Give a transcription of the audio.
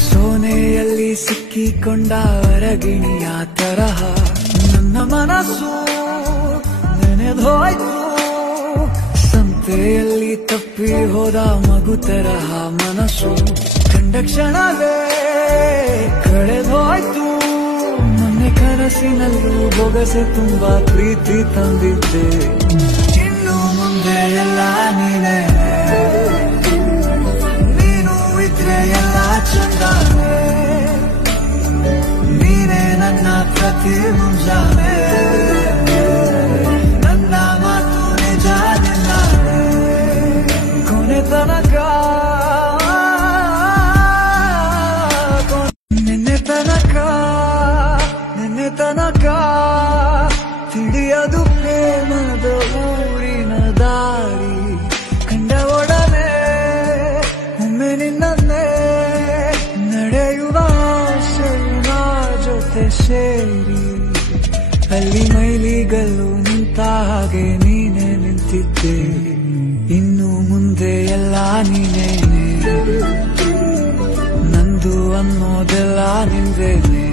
ಸೋನೆಯಲ್ಲಿ ಸಿಕ್ಕಿಕೊಂಡ ಅರಗಿಣಿಯ ತರಹ ನನ್ನ ಮನಸ್ಸು ನೆನೆದೋಯ್ತು. ಸಂತೆಯಲ್ಲಿ ತಪ್ಪಿ ಹೋದ ಮಗು ತರಹ ಮನಸ್ಸು ಕಂಡ ಕ್ಷಣವೇ ಕಳೆದೋಯ್ತು. ಮೊನ್ನೆ ಕನಸಿನಲ್ಲೂ ಬೊಗಸೆ ತುಂಬಾ ಪ್ರೀತಿ ತಂದಿದ್ದೆ. ಇನ್ನು ಮುಂದೆ ಎಲ್ಲ ನೀನೇ, ನೀನು ಇದ್ರೆ ಎಲ್ಲ ಚಂದಾನೆ. ನೀನೇ ನನ್ನ ಪ್ರತಿ ಮುಂಜಾನೆ, ನನ್ನ ಮಾತು ನಿಜ ನಿನ್ನಾನೆ. ಕೊನೆ ತನಕ ನಿನ್ನೆ ತನಕ ತಿಳಿಯದು ಪ್ರೇಮದ ಊರಿನ ದಾರಿ. ಕಂಡ ಒಡನೆ ಒಮ್ಮೆ ನಿನ್ನೇ ನಡೆಯುವ ಆಸೆಯ ಜೊತೆ ಸೇರಿ. ಅಲ್ಲಿ ಮೈಲಿಗಲ್ಲು ನಿಂತ ಹಾಗೆ ನೀನೆ ನಿಂತಿದ್ದೆ. ಇನ್ನು ಮುಂದೆ ಎಲ್ಲ ನೀನೇನೆ, ನಂದು ಅನ್ನೋದೆಲ್ಲ ನಿಂದೇನೆ.